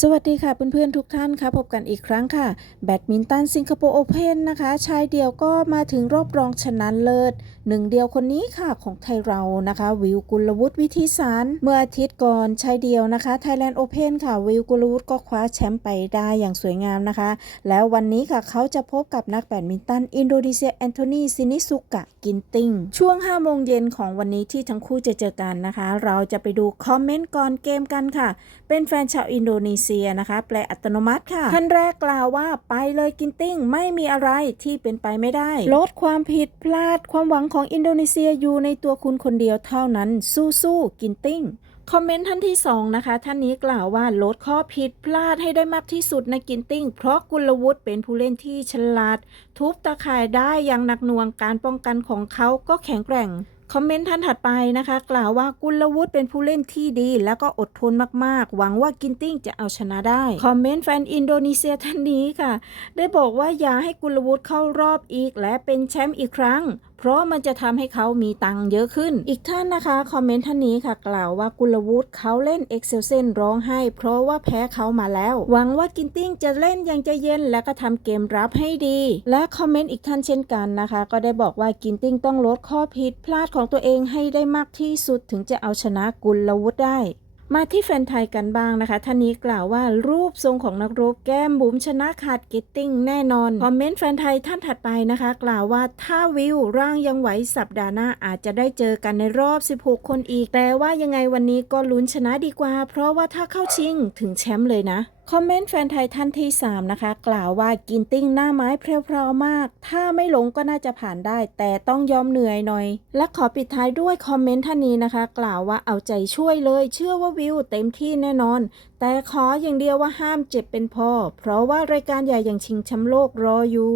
สวัสดีค่ะเพื่อนๆทุกท่านค่ะพบกันอีกครั้งค่ะ แบดมินตันสิงคโปร์โอเพนนะคะ ชายเดียวก็มาถึงรอบรองชนะเลิศหนึ่งเดียวคนนี้ค่ะของไทยเรานะคะ วิวกุลวุฒิวิธีสารเมื่ออาทิตย์ก่อนชายเดียวนะคะ Thailand Open ค่ะ วิวกุลวุฒิก็คว้าแชมป์ไปได้อย่างสวยงามนะคะ แล้ววันนี้ค่ะเขาจะพบกับนักแบดมินตัน อินโดนีเซียแอนโทนีซินิสุกะกินติงช่วง5โมงเย็นของวันนี้ที่ทั้งคู่จะเจอกันนะคะ เราจะไปดูคอมเมนต์ก่อนเกมกันค่ะ เป็นแฟนชาวอินโดนีเซียนะคะ แปลอัตโนมัติค่ะท่านแรกกล่าวว่าไปเลยกินติ้งไม่มีอะไรที่เป็นไปไม่ได้ ลดความผิดพลาดความหวังของอินโดนีเซียอยู่ในตัวคุณคนเดียวเท่านั้น สู้ๆกินติ้งคอมเมนต์ท่านที่ 2 นะคะ ท่านนี้กล่าวว่าลดข้อผิดพลาดให้ได้มากที่สุดในกินติ้ง เพราะกุลวุฒิเป็นผู้เล่นที่ฉลาด ทุบตาข่ายได้อย่างหนักหน่วงการป้องกันของเขาก็แข็งแกร่ง คอมเมนต์ท่านถัดไปนะคะ กล่าวว่ากุลวุฒิเป็นผู้เล่นที่ดี แล้วก็อดทนมากๆ หวังว่ากินติ้งจะเอาชนะได้ คอมเมนต์แฟนอินโดนีเซียท่านนี้ค่ะ ได้บอกว่าอย่าให้กุลวุฒิเข้ารอบอีกและเป็นแชมป์อีกครั้ง เพราะมันจะทำให้เขามีตังค์เยอะขึ้น อีกท่านนะคะ คอมเมนต์ท่านนี้ค่ะ กล่าวว่ากุลวุฒิเขาเล่นเอ็กเซลเซนร้องไห้ เพราะว่าแพ้เขามาแล้ว หวังว่ากินติ้งจะเล่นอย่างใจเย็นและก็ทำเกมรับให้ดี และคอมเมนต์อีกท่านเช่นกันนะคะ ก็ได้บอกว่ากินติ้งต้องลดข้อผิดพลาดของตัวเองให้ได้มากที่สุดถึงจะเอาชนะกุลวุฒิได้ มาที่แฟนไทยกันบ้างนะคะ ท่านนี้กล่าวว่ารูปทรงของนักรบแก้มบุ๋มชนะขาดกิตติ้งแน่นอน คอมเมนต์แฟนไทยท่านถัดไปนะคะ กล่าวว่าถ้าวิวร่างยังไหวสัปดาห์หน้าอาจจะได้เจอกันในรอบ 16 คนอีก แต่ว่ายังไงวันนี้ก็ลุ้นชนะดีกว่า เพราะว่าถ้าเข้าชิงถึงแชมป์เลยนะ คอมเมนต์แฟนไทยท่านที่ 3 นะคะ กล่าวว่ากินติ้งหน้าไม้เพรียวๆมาก ถ้าไม่หลงก็น่าจะผ่านได้ แต่ต้องยอมเหนื่อยหน่อย และขอปิดท้ายด้วยคอมเมนต์ท่านนี้นะคะ กล่าวว่าเอาใจช่วยเลย เชื่อว่าวิวเต็มที่แน่นอน แต่ขออย่างเดียวว่าห้ามเจ็บเป็นพอเพราะว่ารายการใหญ่อย่างชิงแชมป์โลกรออยู่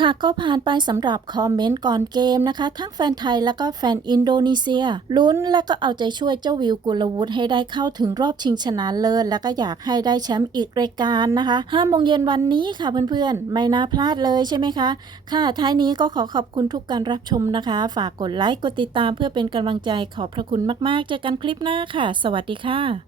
ค่ะก็ผ่านไปสำหรับคอมเมนต์ก่อนเกมนะคะ ทั้งแฟนไทยแล้วก็แฟนอินโดนีเซีย ลุ้นและก็เอาใจช่วยเจ้าวิวกุลวุฒิให้ได้เข้าถึงรอบชิงชนะเลิศแล้วก็อยากให้ได้แชมป์อีกรายการนะคะห้าโมงเย็นวันนี้ค่ะเพื่อนๆ ไม่น่าพลาดเลยใช่ไหมคะ ค่ะท้ายนี้ก็ขอขอบคุณทุกการรับชมนะคะ ฝากกดไลค์กดติดตามเพื่อเป็นกำลังใจขอบพระคุณมากๆเจอกันคลิปหน้าค่ะ สวัสดีค่ะ